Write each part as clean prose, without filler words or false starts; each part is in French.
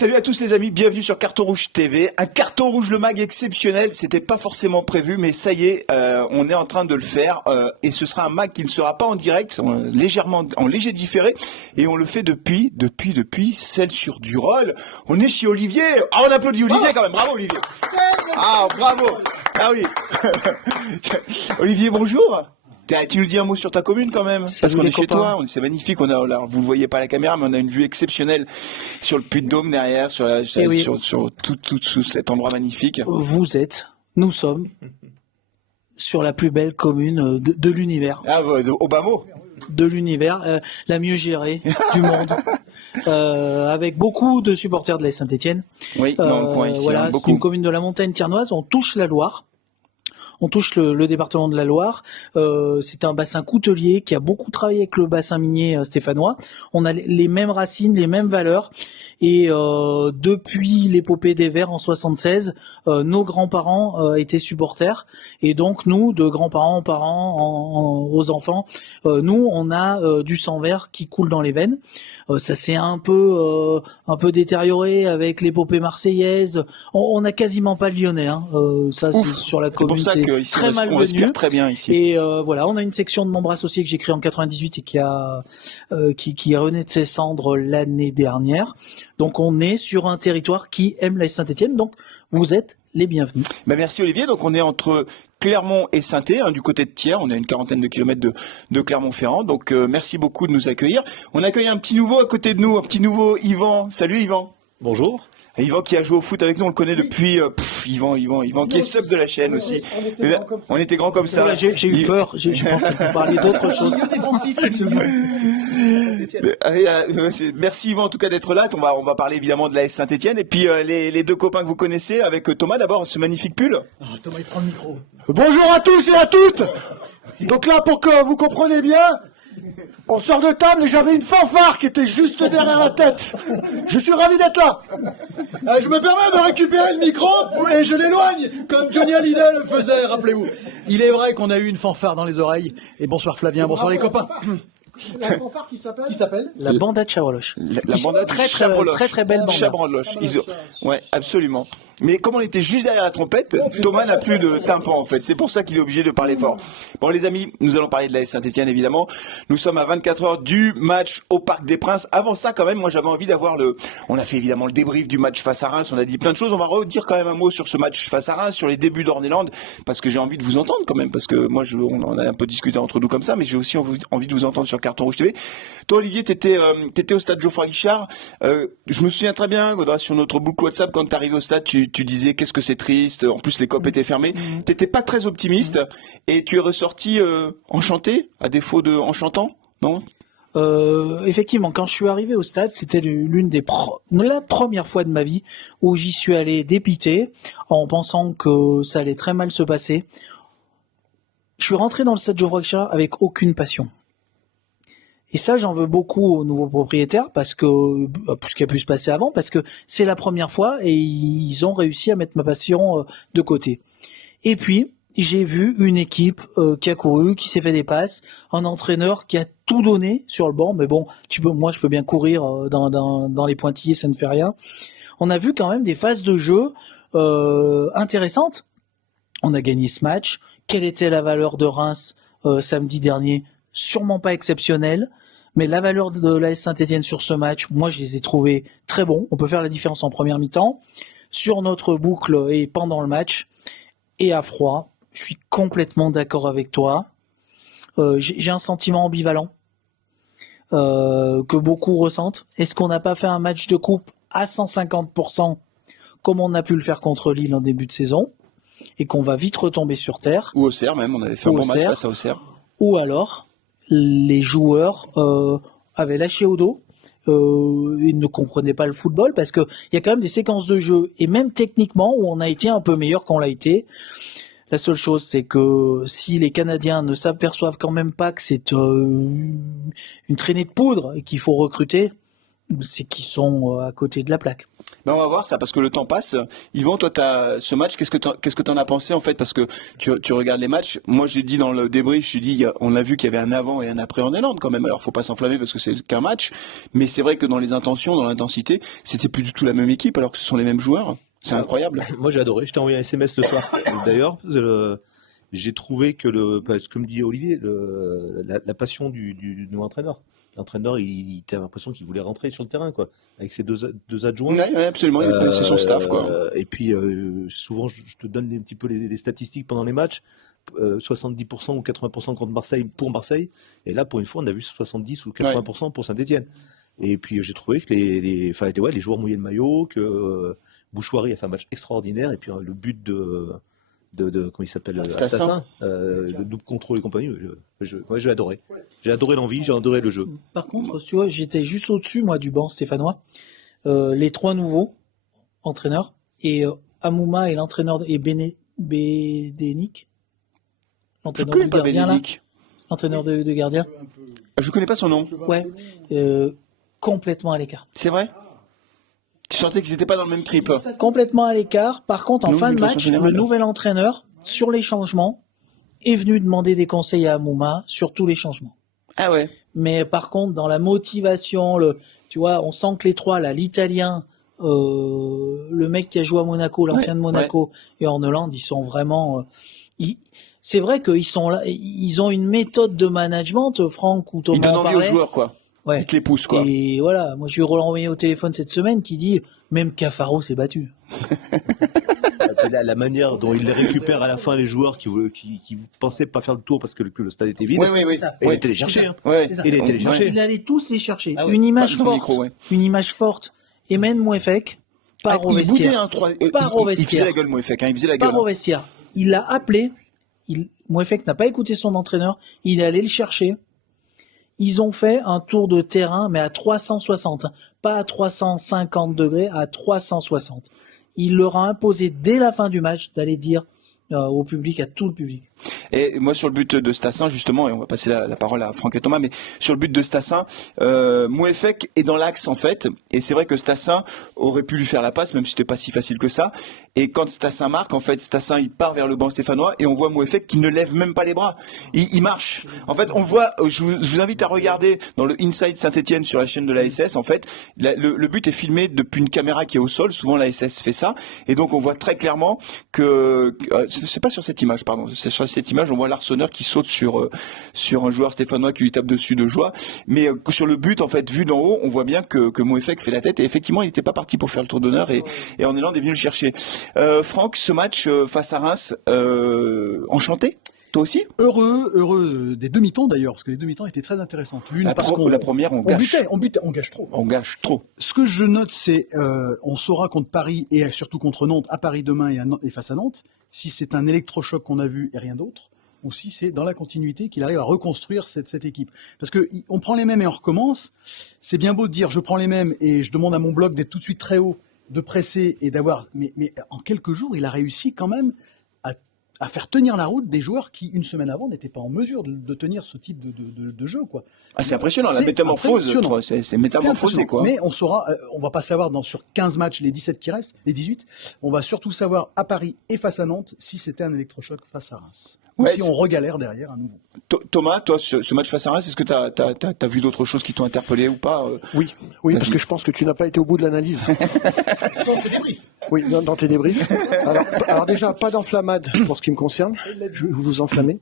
Salut à tous les amis, bienvenue sur Carton Rouge TV. Un carton rouge le mag exceptionnel, c'était pas forcément prévu, mais ça y est, on est en train de le faire. Et ce sera un mag qui ne sera pas en direct, légèrement en léger différé. Et on le fait depuis celle sur Durol. On est chez Olivier. Ah, on applaudit Olivier quand même, bravo Olivier. Ah, bravo. Ah oui. Olivier, bonjour. Tu nous dis un mot sur ta commune quand même, parce qu'on est chez toi, c'est magnifique, vous le voyez pas à la caméra, mais on a une vue exceptionnelle sur le Puy-de-Dôme derrière, sur tout cet endroit magnifique. Nous sommes sur la plus belle commune de l'univers. Ah, au bas mot. De l'univers, la mieux gérée du monde, avec beaucoup de supporters de la Saint-Étienne. Oui, dans le coin ici. Voilà, c'est une commune de la montagne tiernoise, on touche la Loire. On touche le département de la Loire. C'est un bassin coutelier qui a beaucoup travaillé avec le bassin minier stéphanois. On a les mêmes racines, les mêmes valeurs. Et depuis l'épopée des Verts en 76, nos grands-parents étaient supporters. Et donc nous, de grands-parents aux parents, aux enfants, nous on a du sang vert qui coule dans les veines. Ça s'est un peu détérioré avec l'épopée marseillaise. On n'a quasiment pas de Lyonnais. Ça c'est sur la commune. Ici, très mal venu. Très bien ici. Et voilà, on a une section de membres associés que j'ai créée en 98 et qui renaît de ses cendres l'année dernière. Donc on est sur un territoire qui aime la Saint-Étienne. Donc vous êtes les bienvenus. Merci Olivier. Donc on est entre Clermont et Saint-Étienne, du côté de Thiers. On est à une quarantaine de kilomètres de Clermont-Ferrand. Donc merci beaucoup de nous accueillir. On accueille un petit nouveau à côté de nous, un petit nouveau Yvan. Salut Yvan. Bonjour. Yvan qui a joué au foot avec nous, on le connaît depuis Yvan qui est sub de la chaîne aussi. On était grand comme ça. J'ai eu peur, j'ai pensé que vous parliez d'autre chose. Merci Yvan en tout cas d'être là. On va parler évidemment de l'AS Saint-Étienne et puis les deux copains que vous connaissez avec Thomas d'abord, ce magnifique pull. Thomas il prend le micro. Bonjour à tous et à toutes. Donc là pour que vous compreniez bien, on sort de table et j'avais une fanfare qui était juste derrière la tête. Je suis ravi d'être là. Je me permets de récupérer le micro et je l'éloigne, comme Johnny Hallyday le faisait, rappelez-vous. Il est vrai qu'on a eu une fanfare dans les oreilles. Et bonsoir Flavien, bonsoir les copains. La fanfare qui s'appelle La banda de Chabroloche. La banda de Chabroloche. Très belle banda. Chabroloche. Ouais, absolument. Mais comme on était juste derrière la trompette, Thomas n'a plus de tympan en fait. C'est pour ça qu'il est obligé de parler fort. Bon les amis, nous allons parler de l'AS Saint-Étienne évidemment. Nous sommes à 24 heures du match au Parc des Princes. Avant ça quand même, moi j'avais envie d'avoir on a fait évidemment le débrief du match face à Reims. On a dit plein de choses. On va redire quand même un mot sur ce match face à Reims, sur les débuts d'Orneland, parce que j'ai envie de vous entendre quand même. Parce que moi, on en a un peu discuté entre nous comme ça, mais j'ai aussi envie de vous entendre sur Carton Rouge TV. Toi Olivier, t'étais au stade Geoffroy Guichard. Je me souviens très bien sur notre boucle WhatsApp quand t'arrivais au stade, tu disais qu'est-ce que c'est triste. En plus les copes étaient fermées. T'étais pas très optimiste et tu es ressorti enchanté à défaut de enchantant, non? Effectivement, quand je suis arrivé au stade, c'était la première fois de ma vie où j'y suis allé dépité, en pensant que ça allait très mal se passer. Je suis rentré dans le stade Geoffroy Guichard avec aucune passion. Et ça, j'en veux beaucoup aux nouveaux propriétaires parce que ce qui a pu se passer avant, parce que c'est la première fois et ils ont réussi à mettre ma passion de côté. Et puis, j'ai vu une équipe qui a couru, qui s'est fait des passes, un entraîneur qui a tout donné sur le banc, mais bon, moi je peux bien courir dans les pointillés, ça ne fait rien. On a vu quand même des phases de jeu intéressantes. On a gagné ce match. Quelle était la valeur de Reims samedi dernier? Sûrement pas exceptionnelle. Mais la valeur de l'AS Saint-Étienne sur ce match, moi je les ai trouvés très bons. On peut faire la différence en première mi-temps. Sur notre boucle et pendant le match. Et à froid, je suis complètement d'accord avec toi. J'ai un sentiment ambivalent que beaucoup ressentent. Est-ce qu'on n'a pas fait un match de coupe à 150% comme on a pu le faire contre Lille en début de saison et qu'on va vite retomber sur terre? Ou Auxerre même, on avait fait un bon match face à Auxerre. Ou alors les joueurs avaient lâché au dos, ils ne comprenaient pas le football parce que il y a quand même des séquences de jeu et même techniquement où on a été un peu meilleur qu'on l'a été. La seule chose, c'est que si les Canadiens ne s'aperçoivent quand même pas que c'est une traînée de poudre et qu'il faut recruter, c'est qu'ils sont à côté de la plaque. Ben on va voir ça parce que le temps passe. Yvan, toi, t'as ce match, qu'est-ce que t'en as pensé en fait? Parce que tu regardes les matchs. Moi, j'ai dit dans le débrief, j'ai dit, on a vu qu'il y avait un avant et un après en Irlande quand même. Alors, faut pas s'enflammer parce que c'est qu'un match. Mais c'est vrai que dans les intentions, dans l'intensité, c'était plus du tout la même équipe alors que ce sont les mêmes joueurs. C'est incroyable. Moi, j'ai adoré. Je t'ai envoyé un SMS le soir. D'ailleurs, j'ai trouvé que parce que comme dit Olivier, la passion du nouveau entraîneur. L'entraîneur, il t'as l'impression qu'il voulait rentrer sur le terrain, quoi, avec ses deux adjoints. Ouais, absolument. C'est son staff, quoi. Et puis, souvent, je te donne un petit peu les statistiques pendant les matchs. 70% ou 80% contre Marseille pour Marseille. Et là, pour une fois, on a vu 70 ou 80% pour Saint-Etienne. Et puis, j'ai trouvé que les joueurs mouillaient le maillot, que Bouchoirie a fait un match extraordinaire. Et puis, le but de comment il s'appelle, Stassin, le double contrôle et compagnie, j'ai adoré. J'ai adoré l'envie, j'ai adoré le jeu. Par contre, tu vois, j'étais juste au-dessus, moi, du banc stéphanois. Les 3 nouveaux entraîneurs, et Amouma et l'entraîneur, et Bédénic, l'entraîneur de gardien, là. L'entraîneur de gardien. Je connais pas son nom. Ouais. Complètement à l'écart. C'est vrai? Tu sentais qu'ils n'étaient pas dans le même trip. Complètement à l'écart. Par contre, en fin de match, le nouvel entraîneur, sur les changements, est venu demander des conseils à Amouma sur tous les changements. Ah ouais. Mais par contre, dans la motivation, tu vois, on sent que les trois, là, l'Italien, le mec qui a joué à Monaco, l'ancien de Monaco, et en Hollande, ils sont vraiment... c'est vrai qu'ils sont là, ils ont une méthode de management, Franck ou Thomas. Ils donnent envie aux joueurs, quoi. Ouais. Ils te les poussent, quoi. Et voilà, moi je lui ai renvoyé au téléphone cette semaine qui dit même Cafaro s'est battu. La manière dont il les récupère à la fin, les joueurs qui pensaient pas faire le tour parce que le stade était vide. Oui. Il était les chercher. Hein. Il était les chercher. Il allait tous les chercher. Ah ouais. Une image forte. Une image forte. Emen Mouefek part au vestiaire. Il faisait la gueule, Mouefek. Il faisait la gueule. Part au vestiaire. Il l'a appelé. Mouefek n'a pas écouté son entraîneur. Il est allé le chercher. Ils ont fait un tour de terrain, mais à 360. Pas à 350 degrés, à 360. Il leur a imposé dès la fin du match d'aller dire au public, à tout le public. Et moi, sur le but de Stassin, justement, et on va passer la parole à Franck et Thomas, mais sur le but de Stassin, Mouefek est dans l'axe, en fait, et c'est vrai que Stassin aurait pu lui faire la passe, même si c'était pas si facile que ça. Et quand Stassin marque, en fait, Stassin, il part vers le banc stéphanois, et on voit Mouefek qui ne lève même pas les bras. Il marche. En fait, on voit, je vous invite à regarder dans le Inside Saint-Etienne sur la chaîne de l'ASS, en fait, le but est filmé depuis une caméra qui est au sol, souvent l'ASS fait ça, et donc on voit très clairement que, c'est pas sur cette image, pardon, c'est sur cette image, on voit l'Arseneur qui saute sur un joueur stéphanois qui lui tape dessus de joie, mais sur le but, en fait, vu d'en haut, on voit bien que Mouefek fait la tête, et effectivement, il n'était pas parti pour faire le tour d'honneur, et en Irlande est venu le chercher. Franck, ce match face à Reims, enchanté? Toi aussi? Heureux des demi-temps d'ailleurs, parce que les demi-temps étaient très intéressantes. La première, on gâche. On gâche trop. On gâche trop. Ce que je note, c'est on saura contre Paris et surtout contre Nantes, à Paris demain et face à Nantes, si c'est un électrochoc qu'on a vu et rien d'autre, ou si c'est dans la continuité qu'il arrive à reconstruire cette équipe. Parce que on prend les mêmes et on recommence. C'est bien beau de dire je prends les mêmes et je demande à mon bloc d'être tout de suite très haut, de presser et d'avoir... Mais en quelques jours, il a réussi quand même à faire tenir la route des joueurs qui, une semaine avant, n'étaient pas en mesure de tenir ce type de jeu, quoi. Ah, c'est impressionnant, la métamorphose, c'est métamorphosé, quoi. Mais on saura, on va pas savoir sur 15 matchs, les 17 qui restent, les 18, on va surtout savoir à Paris et face à Nantes si c'était un électrochoc face à Reims. Ou si on regalère derrière à nouveau. Thomas, toi, ce match face à Reims, est-ce que t'as vu d'autres choses qui t'ont interpellé ou pas? Oui, parce que je pense que tu n'as pas été au bout de l'analyse. Dans tes débriefs. Oui, dans tes débriefs. Alors déjà, pas d'enflammade pour ce qui me concerne. Je vais vous enflammer.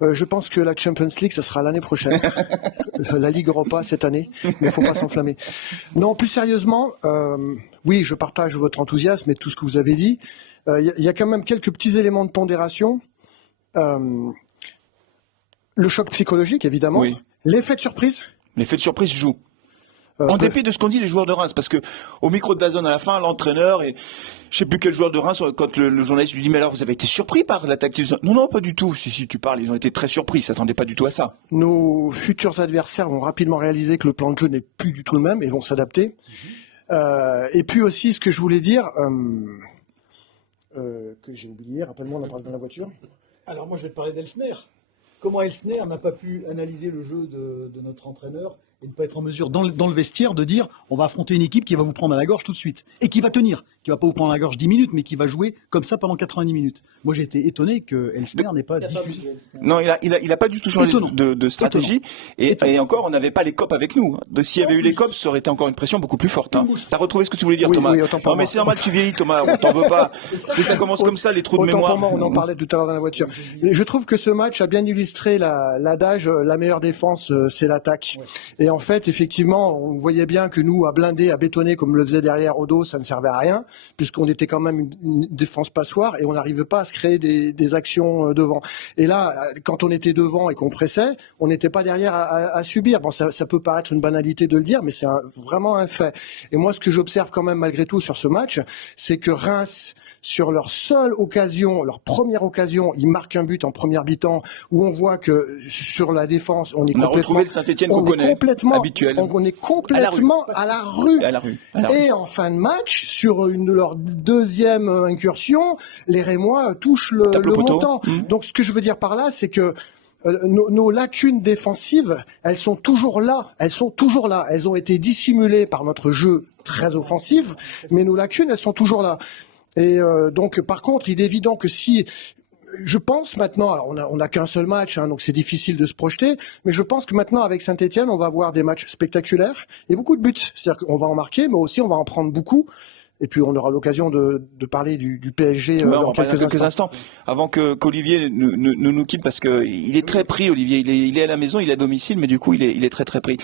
Je pense que la Champions League, ça sera l'année prochaine. La Ligue Europa cette année, mais il faut pas s'enflammer. Non, plus sérieusement, oui, je partage votre enthousiasme et tout ce que vous avez dit. Il y a quand même quelques petits éléments de pondération. Le choc psychologique, évidemment. Oui. L'effet de surprise. L'effet de surprise joue. En dépit de ce qu'ont dit les joueurs de Reims, parce que au micro de DAZN à la fin, l'entraîneur et je sais plus quel joueur de Reims, quand le journaliste lui dit mais alors vous avez été surpris par la tactique? Non, pas du tout. Si tu parles, ils ont été très surpris, ils s'attendaient pas du tout à ça. Nos futurs adversaires vont rapidement réaliser que le plan de jeu n'est plus du tout le même et vont s'adapter. Et puis aussi, ce que je voulais dire, que j'ai oublié, rappelle-moi, on en parle dans la voiture. Alors moi je vais te parler d'Elsner. Comment Elsner n'a pas pu analyser le jeu de notre entraîneur et ne pas être en mesure dans le vestiaire de dire on va affronter une équipe qui va vous prendre à la gorge tout de suite et qui va tenir, qui va pas vous prendre à la gorge 10 minutes mais qui va jouer comme ça pendant 90 minutes. Moi j'ai été étonné que Elster n'ait pas diffusé. Non, il a pas du tout changé Étonnant. de stratégie et encore on n'avait pas les copes avec nous. S'il y avait eu les copes, ça aurait été encore une pression beaucoup plus forte. Hein. T'as retrouvé ce que tu voulais dire, Oui, Thomas? oui, autant pour Non mais moi. c'est normal, tu vieillis, Thomas, on t'en veut pas. Ça commence comme ça, les trous de Autant mémoire. pour moi, on en parlait tout à l'heure dans la voiture. Et je trouve que ce match a bien illustré l'adage la meilleure défense, c'est l'attaque. Et en fait, effectivement, on voyait bien que nous, à blinder, à bétonner, comme le faisait derrière Odo, ça ne servait à rien, puisqu'on était quand même une défense passoire et on n'arrivait pas à se créer des actions devant. Et là, quand on était devant et qu'on pressait, on n'était pas derrière à subir. Bon, ça peut paraître une banalité de le dire, mais c'est vraiment un fait. Et moi, ce que j'observe quand même malgré tout sur ce match, c'est que Reims, sur leur seule occasion, leur première occasion, ils marquent un but en première mi-temps où on voit que sur la défense, on est On a complètement, retrouvé le Saint-Étienne qu'on connaît, habituel. on est complètement à la rue. À la rue. Et en fin de match, sur leur deuxième incursion, les Rémois touchent le poteau. montant. Donc ce que je veux dire par là, c'est que nos lacunes défensives, elles sont toujours là. Elles ont été dissimulées par notre jeu très offensif, mais nos lacunes, elles sont toujours là. Et donc, par contre, il est évident que si, je pense maintenant, alors on a qu'un seul match, hein, donc c'est difficile de se projeter, mais je pense que maintenant avec Saint-Étienne, on va avoir des matchs spectaculaires et beaucoup de buts. C'est-à-dire qu'on va en marquer, mais aussi on va en prendre beaucoup. Et puis on aura l'occasion de parler du PSG dans quelques instants. Avant qu'Olivier nous quitte, parce que il est très pris, Olivier. Il est à la maison, il est à domicile, mais du coup il est très très pris.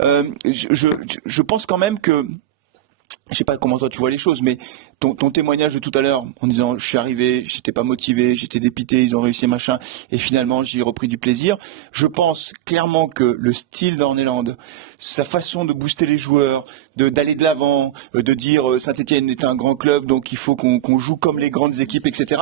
Je pense quand même que, je sais pas comment toi tu vois les choses, mais ton témoignage de tout à l'heure en disant je suis arrivé, j'étais pas motivé, j'étais dépité, ils ont réussi machin, et finalement j'y ai repris du plaisir. Je pense clairement que le style d'Orneland, sa façon de booster les joueurs, d'aller de l'avant, de dire Saint-Étienne est un grand club donc il faut qu'on joue comme les grandes équipes, etc.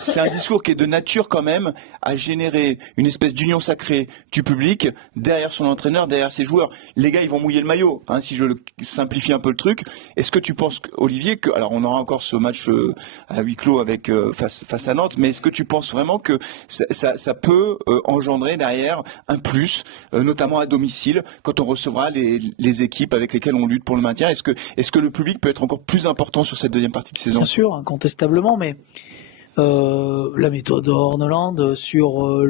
C'est un discours qui est de nature quand même à générer une espèce d'union sacrée du public derrière son entraîneur, derrière ses joueurs. Les gars ils vont mouiller le maillot, hein, si je simplifie un peu le truc. Est-ce que tu penses, Olivier, que, alors on aura encore ce match à huis clos avec face à Nantes, mais est-ce que tu penses vraiment que ça peut engendrer derrière un plus, notamment à domicile, quand on recevra les équipes avec lesquelles on lutte pour le maintien? Est-ce que le public peut être encore plus important sur cette deuxième partie de saison? Bien sûr, incontestablement, mais la méthode Orneland sur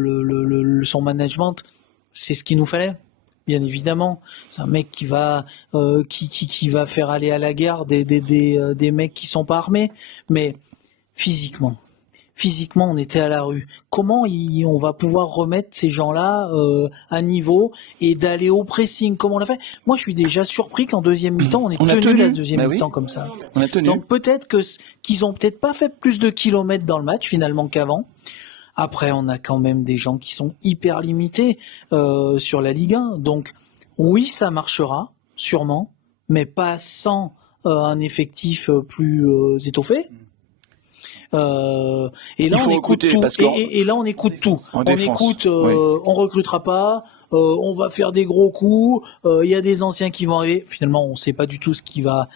son management, c'est ce qu'il nous fallait. Bien évidemment, c'est un mec qui va faire aller à la guerre des mecs qui sont pas armés, mais physiquement, on était à la rue. Comment on va pouvoir remettre ces gens-là à niveau et d'aller au pressing comme on l'a fait? Moi, je suis déjà surpris qu'en deuxième mi-temps, on ait tenu la deuxième mi-temps comme ça. On a tenu. Donc peut-être qu'ils ont peut-être pas fait plus de kilomètres dans le match finalement qu'avant. Après, on a quand même des gens qui sont hyper limités sur la Ligue 1. Donc, oui, ça marchera, sûrement, mais pas sans un effectif plus étoffé. Et là, on écoute tout. Et là, on écoute tout. On écoute, on recrutera pas, on va faire des gros coups. Il y a des anciens qui vont arriver. Finalement, on sait pas du tout ce qui va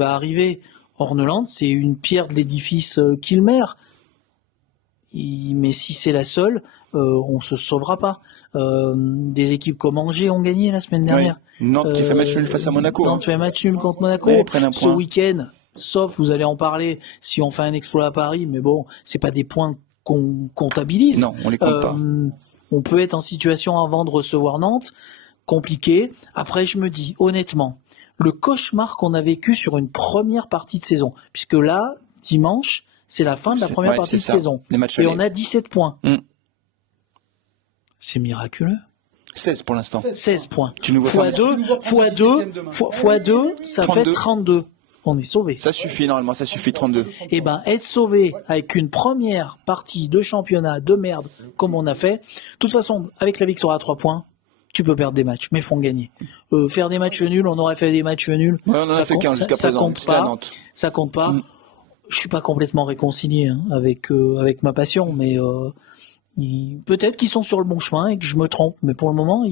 arriver. Orneland, c'est une pierre de l'édifice Kilmer. Mais si c'est la seule, on se sauvera pas. Des équipes comme Angers ont gagné la semaine dernière. Oui. Nantes qui fait match nul face à Monaco. Nantes fait match nul contre Monaco. Ce week-end, sauf vous allez en parler si on fait un exploit à Paris, mais bon, c'est pas des points qu'on comptabilise. Non, on les compte pas. On peut être en situation avant de recevoir Nantes, compliqué. Après, je me dis honnêtement, le cauchemar qu'on a vécu sur une première partie de saison, puisque là, dimanche, c'est la fin de la première partie de saison. Et on a 17 points. C'est miraculeux. 16 pour l'instant. 16 points. Tu nous vois fois 2, ça 32. Fait 32. On est sauvé. Ça suffit normalement, ça suffit 32. Eh ben, être sauvé avec une première partie de championnat de merde comme on a fait. De toute façon, avec la victoire à 3 points, tu peux perdre des matchs, mais faut en gagner. Faire des matchs nuls, on aurait fait des matchs nuls. Ouais, on en a fait qu'un jusqu'à présent. Ça compte pas. Je suis pas complètement réconcilié avec ma passion, mais peut-être qu'ils sont sur le bon chemin et que je me trompe, mais pour le moment,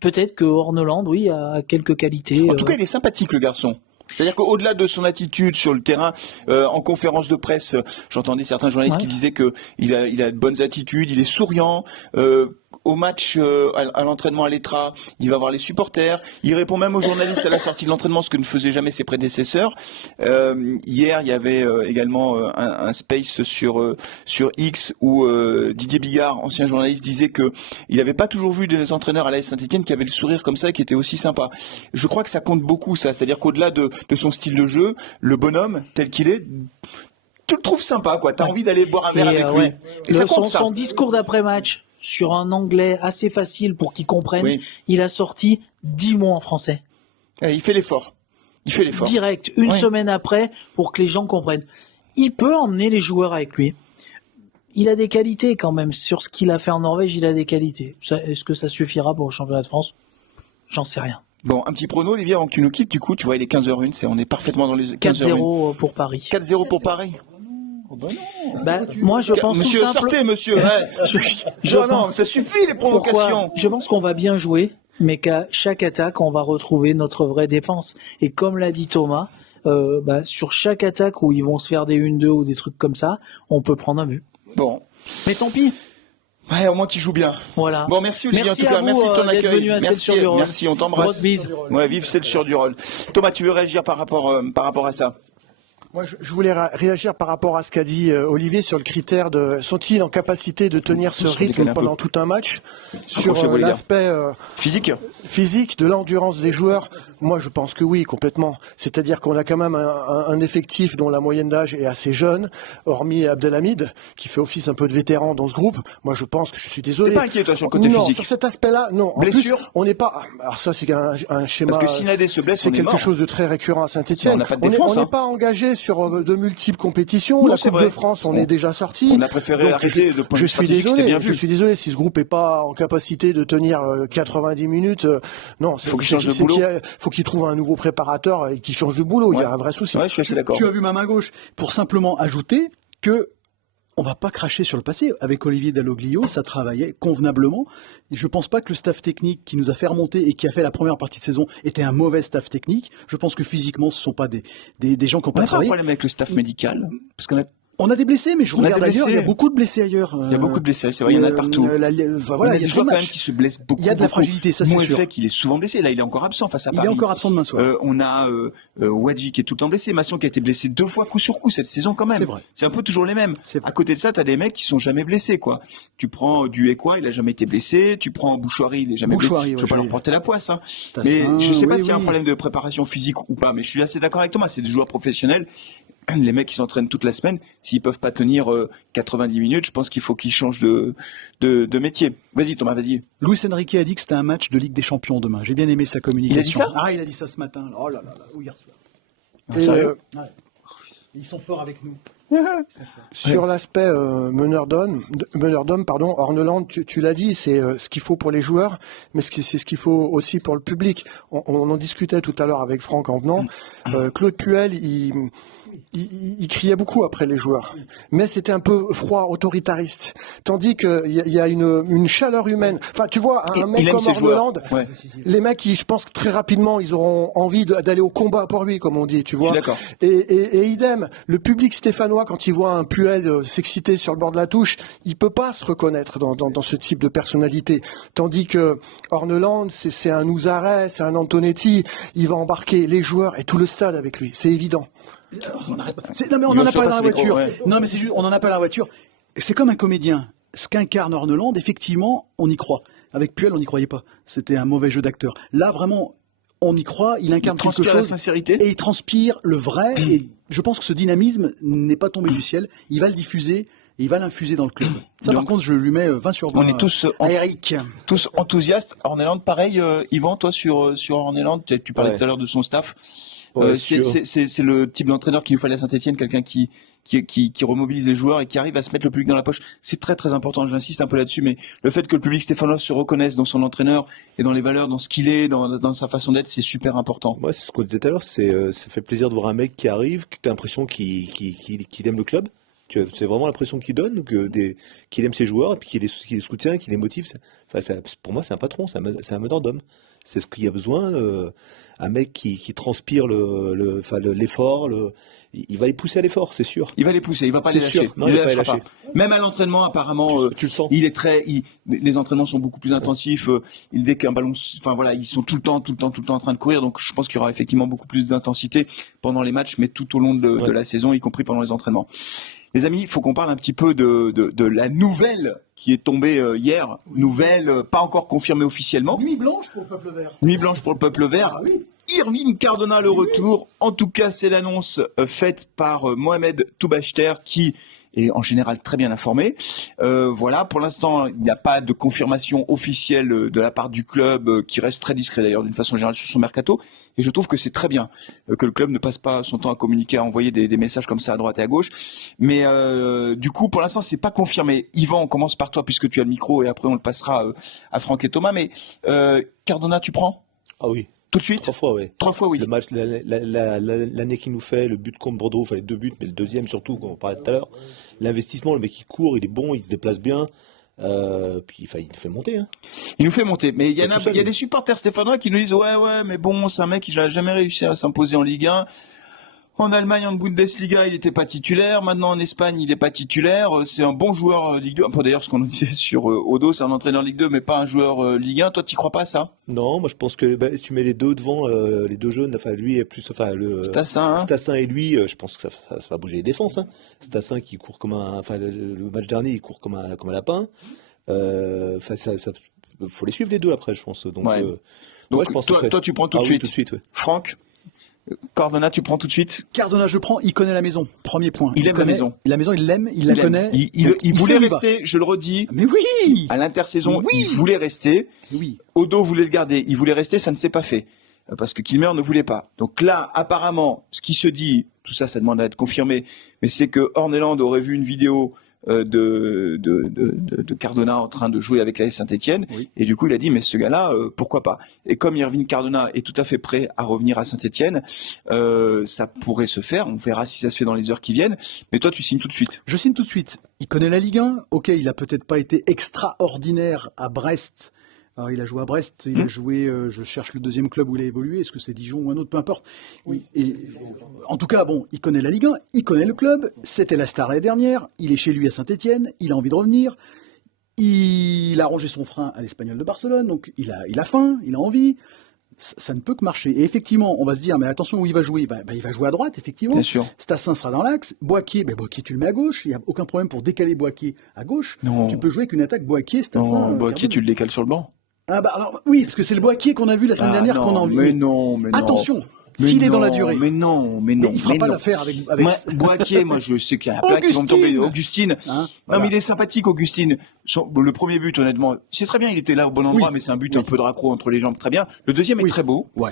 peut-être que Orneland, oui, a quelques qualités. En tout cas, il est sympathique, le garçon. C'est-à-dire qu'au-delà de son attitude sur le terrain, en conférence de presse, j'entendais certains journalistes qui disaient que il a de bonnes attitudes, il est souriant. au match, à l'entraînement à l'ETRA, il va voir les supporters, il répond même aux journalistes à la sortie de l'entraînement, ce que ne faisaient jamais ses prédécesseurs. Hier, il y avait également un space sur X où Didier Bigard, ancien journaliste, disait que il n'avait pas toujours vu des entraîneurs à l'AS Saint-Etienne qui avaient le sourire comme ça et qui étaient aussi sympas. Je crois que ça compte beaucoup, ça. C'est-à-dire qu'au-delà de son style de jeu, le bonhomme, tel qu'il est, tu le trouves sympa, quoi. T'as envie d'aller boire un verre avec lui. Et ça compte, ça. Son discours d'après-match, sur un anglais assez facile pour qu'ils comprennent, Oui. il a sorti 10 mots en français. Il fait l'effort. Direct, une semaine après, pour que les gens comprennent. Il peut emmener les joueurs avec lui. Il a des qualités quand même. Sur ce qu'il a fait en Norvège, il a des qualités. Est-ce que ça suffira pour le championnat de France? J'en sais rien. Bon, un petit prono, Olivier, avant que tu nous quittes. Du coup, tu vois, il est 15h01. On est parfaitement dans les 15h01. 4-0 pour Paris. 4-0 pour Paris. Oh bah non. Moi, je pense Monsieur, tout simple. sortez, monsieur. Ouais. Non, ça suffit les provocations. Pourquoi Je pense qu'on va bien jouer, mais qu'à chaque attaque, on va retrouver notre vraie défense. Et comme l'a dit Thomas, sur chaque attaque où ils vont se faire des 1-2 ou des trucs comme ça, on peut prendre un but. Bon. Mais tant pis. Ouais, au moins qu'il joue bien. Voilà. Bon, merci Olivier, Merci en tout cas. à vous, Merci de ton d'être accueil. venu à Merci, Celles-sur-du-Rhône. merci, on t'embrasse. Grosse bise. Ouais, vive celle sur du rôle. Thomas, tu veux réagir par rapport à ça? Moi, je voulais réagir par rapport à ce qu'a dit Olivier sur le critère de sont-ils en capacité de tenir ce rythme pendant tout un match sur Approchez-vous, les gars. l'aspect Physique, de l'endurance des joueurs. Moi, je pense que oui, complètement. C'est-à-dire qu'on a quand même un effectif dont la moyenne d'âge est assez jeune, hormis Abdelhamid, qui fait office un peu de vétéran dans ce groupe. Moi, je pense que je suis désolé. T'es pas inquiet, toi, sur le côté non, physique? sur cet aspect-là, non. En Blessure plus, on n'est pas. Alors ça, c'est un schéma. Parce que si Nadé se blesse, c'est on est quelque mort. chose de très récurrent à Saint-Etienne. On n'a pas de défense, on hein. n'est pas engagé sur de multiples compétitions. Non, La c'est Coupe vrai. de France, on est déjà sorti. On a préféré Donc, arrêter de point de je vue suis stratégique, c'était bien désolé. Je vu. suis désolé si ce groupe est pas en capacité de tenir 90 minutes. Non, Faut qu'il change de boulot. Faut qu'il trouve un nouveau préparateur et qu'il change de boulot. Il y Ouais. a un vrai souci. Ouais, je suis assez d'accord. Tu as vu ma main gauche. Pour simplement ajouter que on va pas cracher sur le passé. Avec Olivier Dalloglio, ça travaillait convenablement. Et je pense pas que le staff technique qui nous a fait remonter et qui a fait la première partie de saison était un mauvais staff technique. Je pense que physiquement, ce sont pas des gens qui On ont pas n'a pas un travaillé. problème avec le staff médical. Parce qu'on a On a des blessés, mais je On a regarde des ailleurs, il y a blessés. beaucoup de blessés ailleurs. Il y a beaucoup de blessés, c'est vrai, il y en a partout. Voilà, on a il y des a joueurs trop de quand même matchs. qui se blessent beaucoup. Il y a de la beaucoup. fragilité, ça, c'est sûr. Fait qu'il est souvent blessé. Là, il est encore absent face à Il Paris. est encore absent demain soir. On a Wadji qui est tout le temps blessé, Masson qui a été blessé 2 fois coup sur coup cette saison quand même. C'est vrai. C'est un peu toujours les mêmes. C'est vrai. À côté de ça, t'as des mecs qui sont jamais blessés, quoi. Tu prends du Ekwa, il a jamais été blessé. Tu prends Bouchoirie, il est jamais Bouchoirie, blessé. Je ouais, veux pas leur j'allais porter la poisse, hein. Stassin, Mais je sais pas oui, s'il y a un oui. problème de préparation physique ou pas, mais je suis assez d'accord avec Thomas. C'est des joueurs professionnels. Les mecs qui s'entraînent toute la semaine, s'ils peuvent pas tenir 90 minutes, je pense qu'il faut qu'ils changent de métier. Vas-y Thomas, vas-y. Luis Enrique a dit que c'était un match de Ligue des Champions demain. J'ai bien aimé sa communication. Il a dit ça Ah, il a dit ça ce matin. Oh là là là, ou hier soir. Ah, sérieux Ils sont forts avec nous. Sur l'aspect meneur d'homme, Orneland, tu l'as dit, c'est ce qu'il faut pour les joueurs, mais c'est ce qu'il faut aussi pour le public. On en discutait tout à l'heure avec Franck en venant. Claude Puel, il criait beaucoup après les joueurs, mais c'était un peu froid, autoritariste. Tandis qu'il y a une chaleur humaine. Enfin, tu vois, un mec il aime comme ses joueurs. Orneland, Ouais. les mecs, je pense que très rapidement, ils auront envie d'aller au combat pour lui, comme on dit, tu vois. Je suis d'accord. Et idem, le public stéphanois, quand il voit un Puel s'exciter sur le bord de la touche, il peut pas se reconnaître dans ce type de personnalité. Tandis que Orneland, c'est un Ouzaret, c'est un Antonetti, il va embarquer les joueurs et tout le stade avec lui, c'est évident. Non, mais on Il en va a parlé dans la surpasser les voiture. gros, ouais. Non, mais c'est juste, on en a parlé dans la voiture. C'est comme un comédien. Ce qu'incarne Orneland, effectivement, on y croit. Avec Puel, on n'y croyait pas. C'était un mauvais jeu d'acteur. Là, vraiment, on y croit. Il incarne quelque transpire la chose. sincérité. Et il transpire le vrai. Et je pense que ce dynamisme n'est pas tombé du ciel. Il va le diffuser. Et il va l'infuser dans le club. Ça, par Donc, contre, je lui mets 20 sur 20. On est tous à Eric. tous enthousiastes. Orneland, pareil, Yvan, toi sur Orneland, tu parlais Ouais. tout à l'heure de son staff. Ouais, C'est le type d'entraîneur qu'il nous fallait à Saint-Etienne, quelqu'un qui remobilise les joueurs et qui arrive à se mettre le public dans la poche. C'est très très important, j'insiste un peu là-dessus, mais le fait que le public stéphanois se reconnaisse dans son entraîneur et dans les valeurs, dans ce qu'il est, dans sa façon d'être, c'est super important. Moi, c'est ce qu'on disait tout à l'heure, ça fait plaisir de voir un mec qui arrive, que tu as l'impression qu'il aime le club. C'est vraiment l'impression qu'il donne, qu'il aime ses joueurs, et puis qu'il les soutient, qu'il les motive. Pour moi, c'est un patron, c'est un meneur d'homme. C'est ce qu'il y a besoin. Un mec qui transpire l'effort, il va les pousser à l'effort, c'est sûr. Il va les pousser, il va pas les lâcher. Non, il va pas les lâchera lâcher. pas. Même à l'entraînement, apparemment, Tu le sens. les entraînements sont beaucoup plus intensifs. Dès qu'un ballon, ils sont tout le temps en train de courir. Donc, je pense qu'il y aura effectivement beaucoup plus d'intensité pendant les matchs, mais tout au long de la saison, y compris pendant les entraînements. Les amis, il faut qu'on parle un petit peu de la nouvelle qui est tombée hier. Nouvelle, pas encore confirmée officiellement. Nuit blanche pour le peuple vert. Nuit blanche pour le peuple vert. Ah oui. Irving Cardona le retour. En tout cas, c'est l'annonce faite par Mohamed Toubachter qui est en général très bien informé. Voilà, pour l'instant, il n'y a pas de confirmation officielle de la part du club qui reste très discret d'ailleurs d'une façon générale sur son mercato. Et je trouve que c'est très bien que le club ne passe pas son temps à communiquer, à envoyer des messages comme ça à droite et à gauche. Mais du coup, pour l'instant, c'est pas confirmé. Yvan, on commence par toi puisque tu as le micro et après on le passera à Franck et Thomas. Mais Cardona, tu prends ? Ah oui. Tout de suite ? 3 fois, oui. 3 fois, oui. Le match, l'année qu'il nous fait, le but contre Bordeaux, enfin les 2 buts, mais le deuxième surtout, comme on parlait tout à l'heure. L'investissement, le mec il court, il est bon, il se déplace bien. Puis il nous fait monter. Hein. Il nous fait monter. Mais il y a des supporters stéphanois qui nous disent ouais, mais bon, c'est un mec qui n'a jamais réussi à s'imposer en Ligue 1. En Allemagne, en Bundesliga, il n'était pas titulaire. Maintenant, en Espagne, il n'est pas titulaire. C'est un bon joueur Ligue 2. Enfin, d'ailleurs, ce qu'on nous disait sur Odo, c'est un entraîneur Ligue 2, mais pas un joueur Ligue 1. Toi, tu crois pas à ça ? Non, moi je pense que si tu mets les deux devant, les deux jeunes, enfin lui et plus, Stassin et lui, je pense que ça va bouger les défenses. Hein. Stassin qui court comme le match dernier, il court comme un lapin. Faut les suivre les deux après, je pense. Donc, Donc je pense toi, tu prends tout de oui, suite. tout de suite, ouais. Franck, Cardona, tu prends tout de suite. Cardona, je prends, il connaît la maison. Premier point. Il aime la maison. La maison, il l'aime, il la connaît. Il voulait rester, je le redis. Mais oui! À l'intersaison, Oui. il voulait rester. Oui. Odo voulait le garder. Il voulait rester, ça ne s'est pas fait. Parce que Kilmer ne voulait pas. Donc là, apparemment, ce qui se dit, tout ça, ça demande à être confirmé, mais c'est que Horneland aurait vu une vidéo de Cardona en train de jouer avec l'AS Saint-Etienne, oui. Et du coup il a dit mais ce gars-là pourquoi pas, et comme Irving Cardona est tout à fait prêt à revenir à Saint-Etienne, ça pourrait se faire, on verra si ça se fait dans les heures qui viennent, mais toi tu signes tout de suite. Je signe tout de suite. Il connaît la Ligue 1, ok, il a peut-être pas été extraordinaire à Brest. Alors, il a joué à Brest, il a joué, je cherche le deuxième club où il a évolué, est-ce que c'est Dijon ou un autre, peu importe. Oui. En tout cas, bon, il connaît la Ligue 1, il connaît le club, c'était la star l'année dernière, il est chez lui à Saint-Etienne, il a envie de revenir, il a rangé son frein à l'Espagnol de Barcelone, donc il a faim, il a envie, ça ne peut que marcher. Et effectivement, on va se dire, mais attention où il va jouer, il va jouer à droite, effectivement. Bien sûr. Stassin sera dans l'axe, Boaquier, tu le mets à gauche, il n'y a aucun problème pour décaler Boaquier à gauche. Non. Tu peux jouer qu'une attaque Boaquier, Stassin. Non, Boaquier tu le décales sur le banc. Ah alors, oui, parce que c'est le Boaquier qu'on a vu la semaine dernière qu'on a envie. Mais non. Attention, s'il est dans la durée. Mais non. Il fera pas l'affaire avec... Boaquier, moi je sais qu'il y a plein qui vont me tomber. Augustine. Hein, non mais il est sympathique, Augustine. Le premier but, honnêtement, c'est très bien, il était là au bon endroit, mais c'est un but un peu de raccro entre les jambes, très bien. Le deuxième est très beau. Ouais.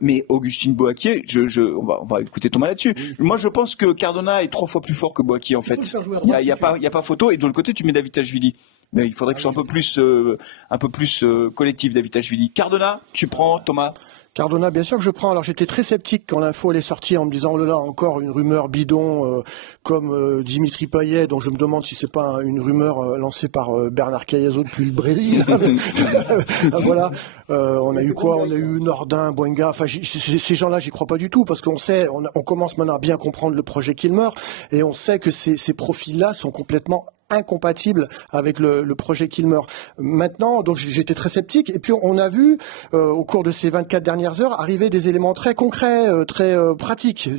Mais Augustine Boaquier, on va écouter Thomas là-dessus. Moi je pense que Cardona est 3 fois plus fort que Boaquier en fait. Il y a pas photo, et de l'autre côté tu mets David Tachvili. Mais il faudrait que ce soit un peu plus collectif, David Tachvili. Cardona, tu prends, Thomas? Cardona, bien sûr que je prends. Alors j'étais très sceptique quand l'info est sortie en me disant oh là là, encore une rumeur bidon comme Dimitri Payet, dont je me demande si c'est pas une rumeur lancée par Bernard Cayazo depuis le Brésil. Voilà. On a eu quoi? On a eu Nordin, Boenga. Enfin, ces gens-là, j'y crois pas du tout parce qu'on sait, on commence maintenant à bien comprendre le projet Kilmer et on sait que ces profils-là sont complètement incompatible avec le projet Kilmer. Maintenant, donc j'étais très sceptique. Et puis on a vu au cours de ces 24 dernières heures arriver des éléments très concrets, très pratiques,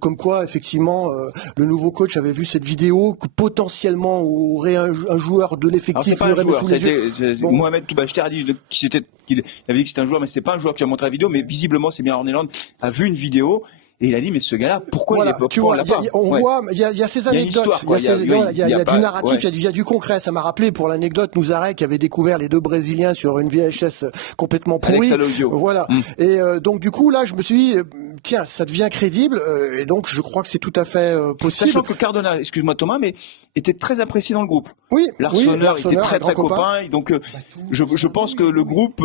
comme quoi effectivement le nouveau coach avait vu cette vidéo que potentiellement aurait un joueur de l'effectif. C'est pas un joueur. Mohamed Toubachter a dit qu'il avait dit que c'était un joueur, mais c'est pas un joueur qui a montré la vidéo. Mais visiblement, c'est bien Horneland a vu une vidéo. Et il a dit, mais ce gars-là, pourquoi il est pas? Tu vois, il y a ces anecdotes, il y a du narratif, il y a du concret. Ça m'a rappelé pour l'anecdote Nouzarek qui avait découvert les deux Brésiliens sur une VHS complètement pourrie. Voilà. Et donc du coup là, je me suis dit, tiens, ça devient crédible. Et donc je crois que c'est tout à fait possible. Sachant que Cardona, excuse-moi Thomas, mais était très apprécié dans le groupe. Oui. L'Arsenal était très copain. Donc je pense que le groupe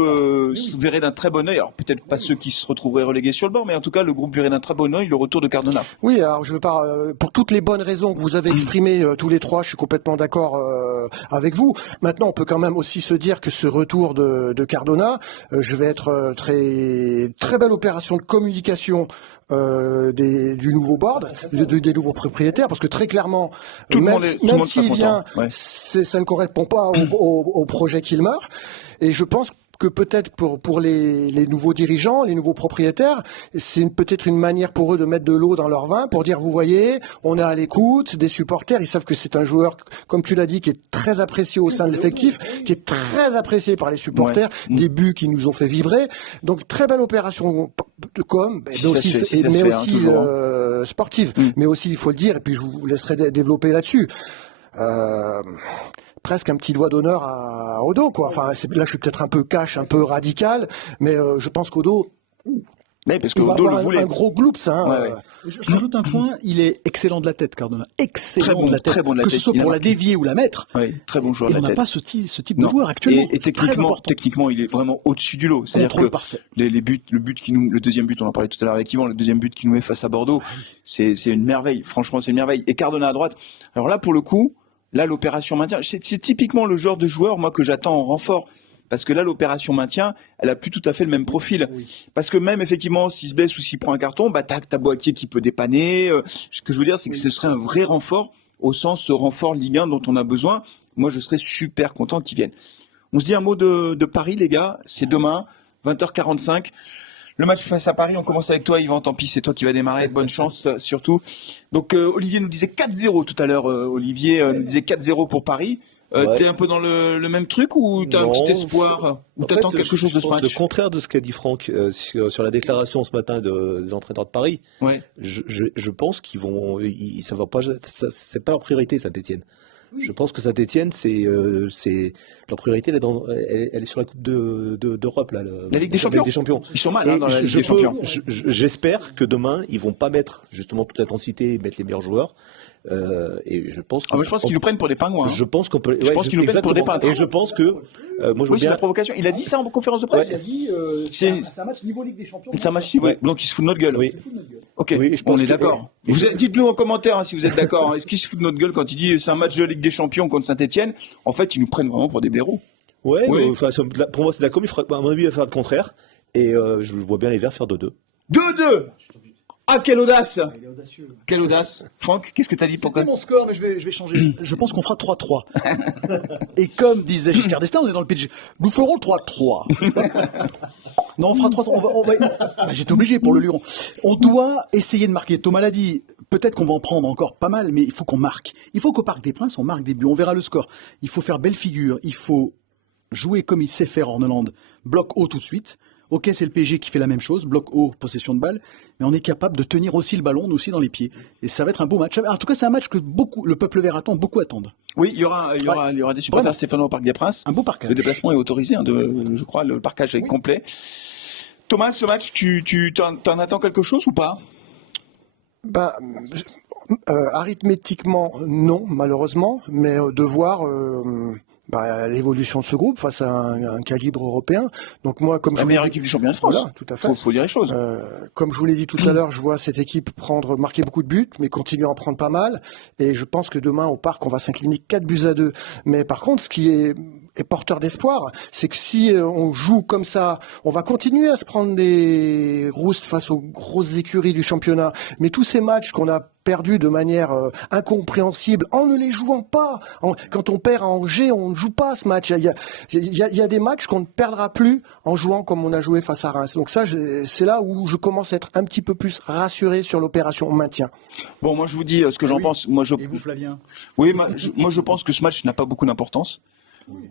verrait d'un très bon œil. Alors peut-être pas ceux qui se retrouveraient relégués sur le banc, mais en tout cas le groupe verrait d'un très bon bon œil le retour de Cardona. Oui, alors je veux pas pour toutes les bonnes raisons que vous avez exprimées tous les trois, je suis complètement d'accord avec vous. Maintenant, on peut quand même aussi se dire que ce retour de Cardona, je vais être très belle opération de communication du nouveau board, des nouveaux propriétaires, parce que très clairement, même s'il vient, ça ne correspond pas au projet Kilmer. Et je pense que peut-être pour les nouveaux dirigeants, les nouveaux propriétaires, c'est peut-être une manière pour eux de mettre de l'eau dans leur vin, pour dire, vous voyez, on est à l'écoute des supporters, ils savent que c'est un joueur, comme tu l'as dit, qui est très apprécié au sein de l'effectif, qui est très apprécié par les supporters, des buts qui nous ont fait vibrer. Donc, très belle opération de com, mais aussi sportive. Mais aussi, il faut le dire, et puis je vous laisserai développer là-dessus. Presque un petit doigt d'honneur à Odo, quoi. Enfin, là, je suis peut-être un peu cash, un peu radical, mais je pense qu'Odo, mais parce que il va Odo avoir le voulait. un gros gloops, hein. Je rajoute un point, il est excellent de la tête, Cardona. Excellent de la tête. Très bon de la que tête. ce soit pour la dévier ou la mettre. Oui, très bon joueur Et de on la n'a tête. pas ce type de joueur actuellement. Et techniquement, il est vraiment au-dessus du lot. C'est-à-dire Contrôle que parfait. le deuxième but, on en parlait tout à l'heure avec Yvan, le deuxième but qui nous met face à Bordeaux, c'est une merveille. Franchement, c'est une merveille. Et Cardona à droite. Alors là, pour le coup, là, l'opération maintien, c'est typiquement le genre de joueur, moi, que j'attends en renfort. Parce que là, l'opération maintien, elle a plus tout à fait le même profil. Oui. Parce que même, effectivement, s'il se blesse ou s'il prend un carton, bah, t'as Boatier qui peut dépanner. Ce que je veux dire, c'est que ce serait un vrai renfort, au sens renfort Ligue 1 dont on a besoin. Moi, je serais super content qu'il vienne. On se dit un mot de Paris, les gars. C'est demain, 20h45. Le match face à Paris, on commence avec toi, Yvan. Tant pis, c'est toi qui vas démarrer. Bonne chance, surtout. Donc, Olivier nous disait 4-0 tout à l'heure. Olivier nous disait 4-0 pour Paris. T'es un peu dans le même truc ou t'as un petit espoir ou t'attends quelque chose de ce match? Le contraire de ce qu'a dit Franck sur la déclaration ce matin des entraîneurs de Paris. Ouais. Je pense qu'ils vont, ça va pas, c'est pas leur priorité, Saint-Étienne. Oui. Je pense que Saint-Étienne, c'est leur priorité, elle est sur la Coupe d'Europe là. La Ligue des Champions. Ils sont mal dans la Ligue des Champions. J'espère que demain ils vont pas mettre justement toute l'intensité et mettre les meilleurs joueurs. Et je pense qu'ils nous prennent pour des pingouins. Je pense qu'on peut. Je pense qu'ils nous prennent pour des pingouins. Et je pense que moi je vois bien la provocation. Il a dit ça en conférence de presse. Il a dit c'est un match niveau Ligue des Champions. C'est un match niveau. Donc il se fout de notre gueule. Oui. Ok. Oui, on est d'accord. Dites-nous en commentaire si vous êtes d'accord. Est-ce qu'il se fout de notre gueule quand il dit c'est un match de Ligue des Champions contre Saint-Étienne? En fait, ils nous prennent vraiment pour des blaireaux. Ouais. Enfin, pour moi c'est de la com. À mon avis, il va faire le contraire. Et je vois bien les Verts faire 2-2. 2-2. Ah, quelle audace! Il est audacieux. Quelle audace! Franck, qu'est-ce que t'as dit? C'était mon score, mais je vais changer. Je pense qu'on fera 3-3. Et comme disait Giscard d'Estaing, on est dans le pitch. Nous ferons 3-3. Non, on fera 3-3. J'étais obligé pour le Lyon. On doit essayer de marquer. Thomas l'a dit. Peut-être qu'on va en prendre encore pas mal, mais il faut qu'on marque. Il faut qu'au Parc des Princes, on marque des buts. On verra le score. Il faut faire belle figure. Il faut jouer comme il sait faire Orneland. Bloc haut tout de suite. Ok, c'est le PSG qui fait la même chose, bloc haut, possession de balle, mais on est capable de tenir aussi le ballon, nous aussi, dans les pieds. Et ça va être un beau match. En tout cas, c'est un match que le peuple vert attend, beaucoup attendent. Oui, il y aura des supporters stéphanois au Parc des Princes. Un beau parcage. Le déplacement est autorisé, je crois, le parcage est complet. Thomas, ce match, tu t'en attends quelque chose ou pas? Arithmétiquement, non, malheureusement, mais de voir l'évolution de ce groupe face à un calibre européen. Donc moi, comme la meilleure équipe du championnat de France. Voilà, tout à fait. Faut dire les choses. Comme je vous l'ai dit tout à l'heure, je vois cette équipe marquer beaucoup de buts, mais continuer à en prendre pas mal. Et je pense que demain au Parc, on va s'incliner 4-2. Mais par contre, ce qui est porteur d'espoir, c'est que si on joue comme ça, on va continuer à se prendre des roustes face aux grosses écuries du championnat. Mais tous ces matchs qu'on a perdus de manière incompréhensible en ne les jouant pas. Quand on perd à Angers, on ne joue pas ce match. Il y a des matchs qu'on ne perdra plus en jouant comme on a joué face à Reims. Donc ça, c'est là où je commence à être un petit peu plus rassuré sur l'opération maintien. Bon, moi je vous dis ce que j'en pense. Et vous, Flavien? Oui, moi je pense que ce match n'a pas beaucoup d'importance.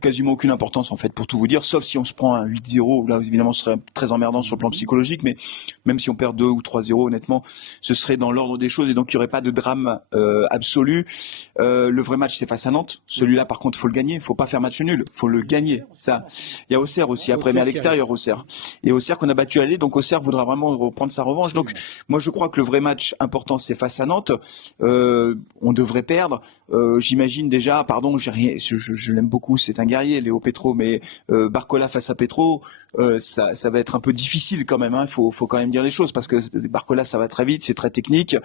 Quasiment aucune importance en fait pour tout vous dire, sauf si on se prend un 8-0, là évidemment ce serait très emmerdant sur le plan psychologique, mais même si on perd 2 ou 3-0 honnêtement, ce serait dans l'ordre des choses et donc il n'y aurait pas de drame absolu. Le vrai match c'est face à Nantes, celui-là par contre faut le gagner, faut pas faire match nul, faut le gagner. Ça, il y a Auxerre aussi après, mais à l'extérieur Auxerre. Et Auxerre qu'on a battu à l'aller, donc Auxerre voudra vraiment reprendre sa revanche. Donc moi je crois que le vrai match important c'est face à Nantes. On devrait perdre. J'imagine déjà, pardon, je l'aime beaucoup c'est un guerrier, Léo Petro, mais Barcola face à Petro, ça va être un peu difficile quand même. Hein. Faut quand même dire les choses parce que Barcola, ça va très vite, c'est très technique,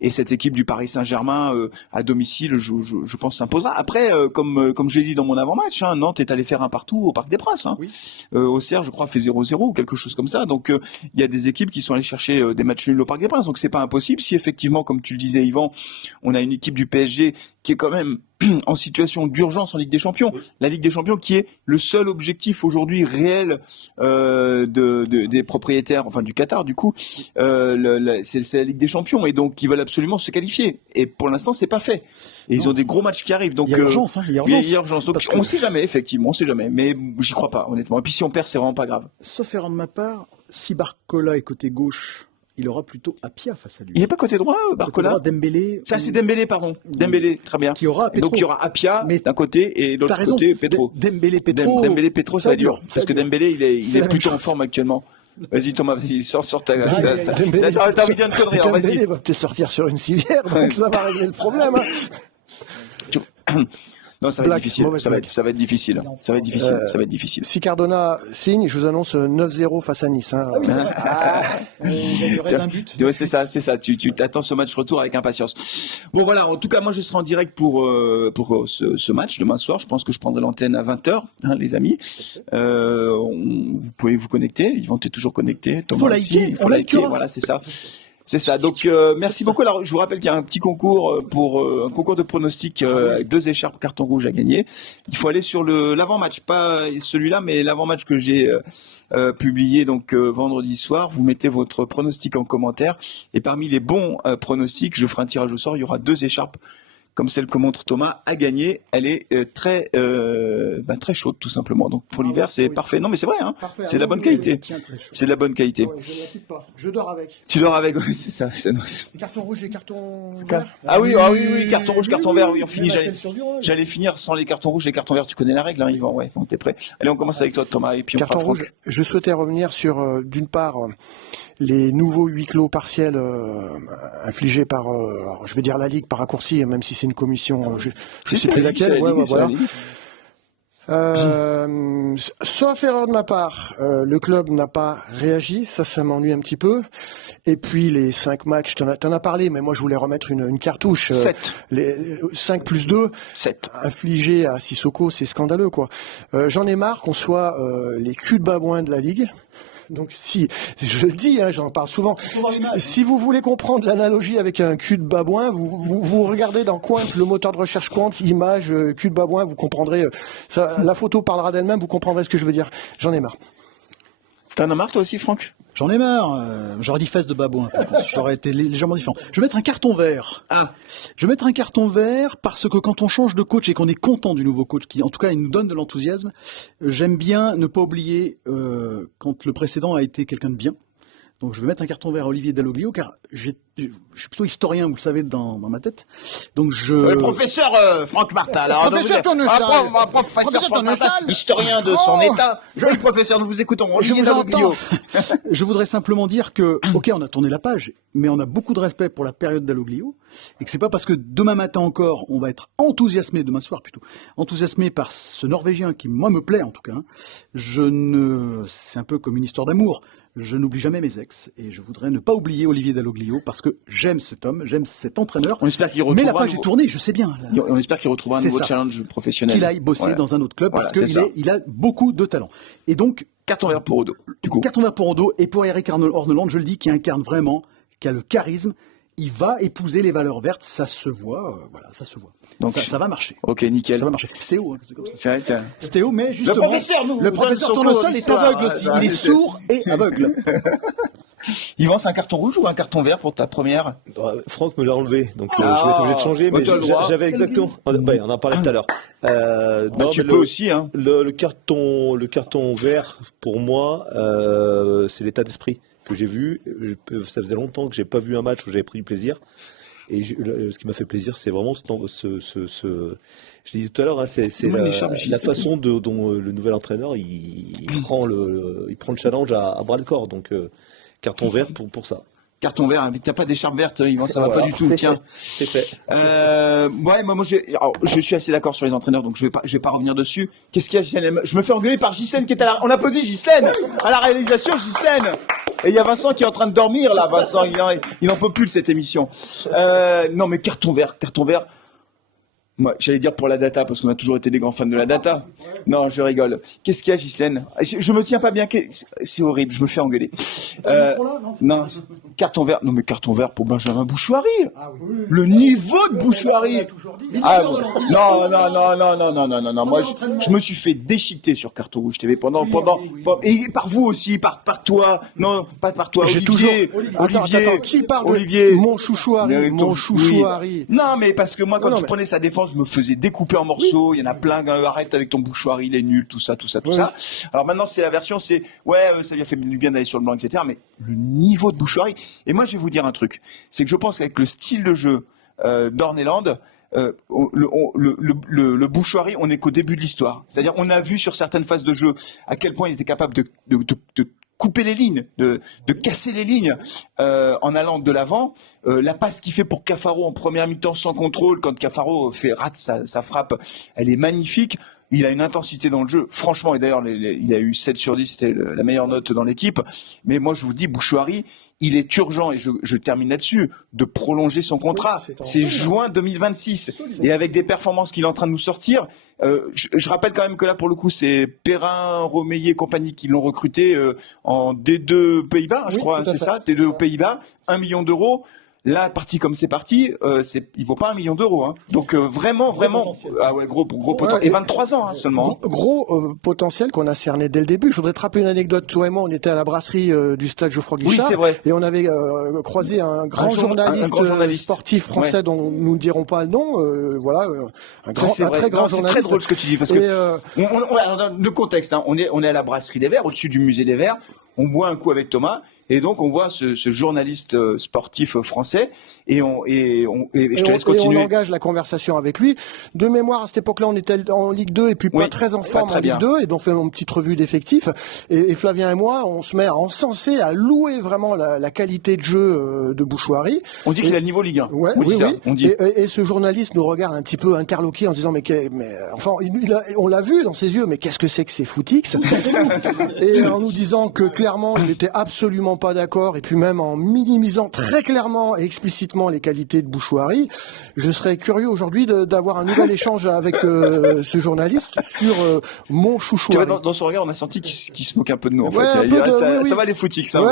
et cette équipe du Paris Saint-Germain à domicile, je pense, s'imposera. Après, comme je l'ai dit dans mon avant-match, hein, Nantes est allé faire un partout au Parc des Princes. Hein. Oui. Auxerre, je crois, fait 0-0 ou quelque chose comme ça. Donc, il y a des équipes qui sont allées chercher des matchs nuls au Parc des Princes. Donc, c'est pas impossible. Si effectivement, comme tu le disais, Yvan, on a une équipe du PSG qui est quand même en situation d'urgence en Ligue des Champions. La Ligue des Champions qui est le seul objectif aujourd'hui réel des propriétaires, enfin du Qatar du coup, c'est la Ligue des Champions et donc ils veulent absolument se qualifier. Et pour l'instant, c'est pas fait. Et ils ont des gros matchs qui arrivent. Donc il y a urgence, hein, il y a urgence. Donc on sait jamais, effectivement, on sait jamais. Mais j'y crois pas, honnêtement. Et puis si on perd, c'est vraiment pas grave. Sauf erreur de ma part, si Barcola est côté gauche, il aura plutôt Apia face à lui. Il n'est pas côté droit, Barcola. Côté droit, Dembélé. Ça, c'est Dembélé, pardon. Dembélé, très bien. Qui aura Petro. Donc il y aura Apia Mais d'un côté et de l'autre côté Petro. Dembélé, Petro. Dembélé, Petro, ça va être dur. Parce que Dembélé, il est plutôt en chose. forme actuellement. Vas-y Thomas, vas-y, sors ta... T'as envie Dembélé, de dire une connerie, alors Dembélé vas-y. va peut-être sortir sur une civière, donc ça va régler le problème. Hein. Non, ça va être Blague, difficile. mauvaise Ça va blague. être difficile. Ça va être difficile. Ça va être difficile. Si Cardona signe, je vous annonce 9-0 face à Nice. Hein. Il gagnerait d'un but. Ouais, c'est ça. Tu t'attends ce match retour avec impatience. Bon voilà, en tout cas moi je serai en direct pour ce match demain soir. Je pense que je prendrai l'antenne à 20h, hein, les amis. Vous pouvez vous connecter, ils vont être toujours connectés. Thomas Faut aussi, liker, il faut on liker, likera. voilà, c'est ça. C'est ça. Donc merci beaucoup. Alors je vous rappelle qu'il y a un petit concours pour un concours de pronostics avec 2 écharpes carton rouge à gagner. Il faut aller sur l'avant-match, pas celui-là, mais l'avant-match que j'ai publié donc vendredi soir. Vous mettez votre pronostic en commentaire et parmi les bons pronostics, je ferai un tirage au sort. Il y aura 2 écharpes comme celle que montre Thomas à gagner. Elle est très chaude tout simplement. Donc pour l'hiver c'est parfait. Non mais c'est vrai. Hein. Parfait. C'est de la bonne qualité. C'est de la bonne qualité. Ouais, je ne la quitte pas. Je dors avec. Tu dors avec, oui, c'est ça. Les cartons rouges et cartons verts. Ah oui, carton rouge, carton vert, oui, on finit. J'allais finir sans les cartons rouges et les cartons verts. Tu connais la règle, hein, Yvan, ouais, bon, t'es prêt. Allez, on commence avec toi, Thomas, et puis on Carton fera Franck. rouge. Je souhaitais revenir sur, d'une part, les nouveaux huis clos partiels infligés par, je vais dire la Ligue par raccourci, même si c'est une commission, je sais plus laquelle. Ouais, voilà. Sauf erreur de ma part, le club n'a pas réagi, ça m'ennuie un petit peu. Et puis les 5 matchs, t'en as parlé, mais moi je voulais remettre une cartouche. 7. Les 5 plus 2, 7. infligés à Sissoko, c'est scandaleux quoi. J'en ai marre qu'on soit les culs de babouin de la Ligue. Donc si, je le dis, hein, j'en parle souvent. Si vous voulez comprendre l'analogie avec un cul de babouin, vous regardez dans Quant, le moteur de recherche Quant, image, cul de babouin, vous comprendrez. Ça, la photo parlera d'elle-même, vous comprendrez ce que je veux dire. J'en ai marre. T'en as marre toi aussi, Franck? J'en ai marre. J'aurais dit fesses de babouin. Par contre. J'aurais été légèrement différent. Je vais mettre un carton vert. Ah. Je vais mettre un carton vert parce que quand on change de coach et qu'on est content du nouveau coach, qui en tout cas il nous donne de l'enthousiasme, j'aime bien ne pas oublier quand le précédent a été quelqu'un de bien. Donc je vais mettre un carton vert à Olivier Dalloglio car je suis plutôt historien, vous le savez, dans ma tête. Donc Le professeur Franck Martin. Alors, Professeur Tournesol. professeur Franck Martin, Tournesol. historien de son état. Oui, professeur, nous vous écoutons. Je Olivier vous entends. Dalloglio. Je voudrais simplement dire que, ok, on a tourné la page, mais on a beaucoup de respect pour la période Dalloglio, et que c'est pas parce que demain matin encore, on va être enthousiasmé, demain soir plutôt, enthousiasmé par ce Norvégien qui, moi, me plaît en tout cas. C'est un peu comme une histoire d'amour. Je n'oublie jamais mes ex, et je voudrais ne pas oublier Olivier Dalloglio, parce que j'aime cet homme, j'aime cet entraîneur. On espère qu'il Mais retrouvera. la page est tournée, je sais bien. Là. On espère qu'il retrouvera un C'est nouveau ça. challenge professionnel. Qu'il aille bosser Voilà. dans un autre club, Voilà, parce c'est ça. qu'il a beaucoup de talent. Et donc, Carton vert pour Odo. Du coup. carton vert pour Odo, et pour Eric Horneland, je le dis, qui incarne vraiment, qui a le charisme, il va épouser les valeurs vertes, ça se voit, voilà, ça se voit. Donc, ça va marcher. Ok, nickel. Ça va marcher. C'est Théo, hein, c'est comme ça. C'est vrai, c'est vrai. C'est Théo, mais justement, professeur nous le donne professeur son Tournesol cours est d'histoire, aveugle aussi. ça, Il est c'est- sourd et aveugle. Yvan, c'est un carton rouge ou un carton vert pour ta première? Franck me l'a enlevé, donc je Ah. vais être obligé de changer, Bah, mais tu as le droit. j'avais exactement. Ouais, on en parlait tout à l'heure. Non, Tu mais peux aussi, hein. le carton vert, pour moi, c'est l'état d'esprit que j'ai vu. Ça faisait longtemps que j'ai pas vu un match où j'avais pris du plaisir. Et ce qui m'a fait plaisir, c'est vraiment je disais tout à l'heure, hein, c'est Moi, les charges, la façon dont le nouvel entraîneur il prend le challenge à bras le corps. Donc carton vert pour ça. Carton vert, t'as pas d'écharpe verte, Yvan, ça va pas du tout, tiens. C'est fait. Ouais, moi, je suis assez d'accord sur les entraîneurs, donc je vais pas revenir dessus. Qu'est-ce qu'il y a, Ghislaine? Je me fais engueuler par Ghislaine qui est on applaudit Ghislaine! À la réalisation, Ghislaine! Et il y a Vincent qui est en train de dormir, là, Vincent, il en peut plus de cette émission. Non, mais carton vert. Moi, j'allais dire pour la data, parce qu'on a toujours été des grands fans de la data. Non, je rigole. Qu'est-ce qu'il y a, Ghislaine? Je me tiens pas bien. C'est horrible, je me fais engueuler. Non, carton vert. Non, mais carton vert pour Benjamin Bouchouari. Le niveau de Bouchouari. Ah, non. Moi, je me suis fait déchiqueter sur Carton Rouge TV et par vous aussi, par toi. Non, pas par toi. Olivier. Attends, qui parle Olivier. Mon chouchouari, mon chouchouari. Non, mais parce que moi, quand je prenais sa défense, je me faisais découper en morceaux. Il y en a plein. Arrête avec ton Bouchouari, il est nul, tout ça. Alors maintenant, c'est la version, ça lui a fait du bien d'aller sur le blanc, etc. Mais le niveau de Bouchouari. Et moi, je vais vous dire un truc. C'est que je pense qu'avec le style de jeu d'Orneland, le Bouchouari, on n'est qu'au début de l'histoire. C'est-à-dire, on a vu sur certaines phases de jeu à quel point il était capable de couper les lignes, de casser les lignes en allant de l'avant. La passe qu'il fait pour Cafaro en première mi-temps sans contrôle, quand Cafaro rate sa frappe, elle est magnifique. Il a une intensité dans le jeu, franchement, et d'ailleurs il a eu 7 sur 10, c'était la meilleure note dans l'équipe. Mais moi je vous dis, Bouchouari, il est urgent, et je termine là-dessus, de prolonger son contrat. C'est juin 2026. Et avec des performances qu'il est en train de nous sortir, je rappelle quand même que là, pour le coup, c'est Perrin, Romeyer et compagnie qui l'ont recruté en D2 Pays-Bas, je crois, c'est ça, D2 aux Pays-Bas, 1 million d'euros. Là, parti comme c'est parti, il vaut pas 1 million d'euros. Hein. Donc vraiment, ah ouais, gros potentiel. Et 23 ans seulement. Gros potentiel qu'on a cerné dès le début. Je voudrais te rappeler une anecdote. Toi et moi, on était à la brasserie du stade Geoffroy Guichard. Oui, c'est vrai. Et on avait croisé un grand journaliste sportif français dont nous ne dirons pas le nom. Un très grand journaliste. C'est très drôle ce que tu dis parce que le contexte. Hein, on est à la brasserie des Verts, au-dessus du musée des Verts. On boit un coup avec Thomas. Et donc on voit ce journaliste sportif français et je te laisse continuer. Et on engage la conversation avec lui. De mémoire, à cette époque-là, on était en Ligue 2 et puis pas très en forme en Ligue 2 et donc on fait une petite revue d'effectifs. Et Flavien et moi, on se met à encenser, à louer vraiment la qualité de jeu de Bouchouari. On dit qu'il a le niveau Ligue 1. Ouais, on dit. Et ce journaliste nous regarde un petit peu interloqué en disant mais enfin on l'a vu dans ses yeux, mais qu'est-ce que c'est que ces footix? Et en nous disant que clairement il était absolument pas d'accord, et puis même en minimisant très clairement et explicitement les qualités de Bouchouari. Je serais curieux aujourd'hui d'avoir un nouvel échange avec ce journaliste sur mon Chouchouari. Tu vois, dans son regard, on a senti qu'il se moque un peu de nous. En fait. Ça va les footix. Hein,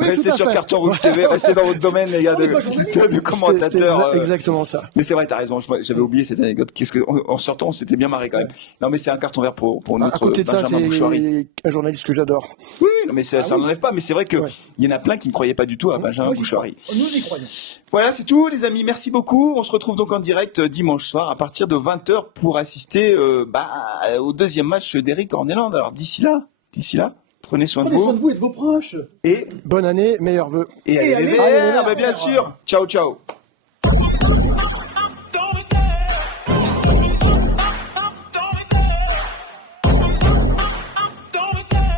restez sur Carton Rouge TV, restez dans votre domaine, les gars, de commentateurs. C'est exactement ça. Mais c'est vrai, t'as raison. J'avais oublié cette anecdote. En sortant, on s'était bien marré quand même. Non, mais c'est un carton vert pour notre à côté de ça, Benjamin Bouchouari. C'est un journaliste que j'adore. Oui, mais ça n'enlève pas. Mais c'est vrai que il y en a plein qui ne croyaient pas du tout à Benjamin Bouchouari. Nous y croyons. Voilà, c'est tout, les amis. Merci beaucoup. On se retrouve donc en direct dimanche soir à partir de 20h pour assister au deuxième match d'Eric Orneland. Alors d'ici là, prenez soin de vous et de vos proches. Et bonne année, meilleurs vœux. Et allez, bien sûr. Ciao.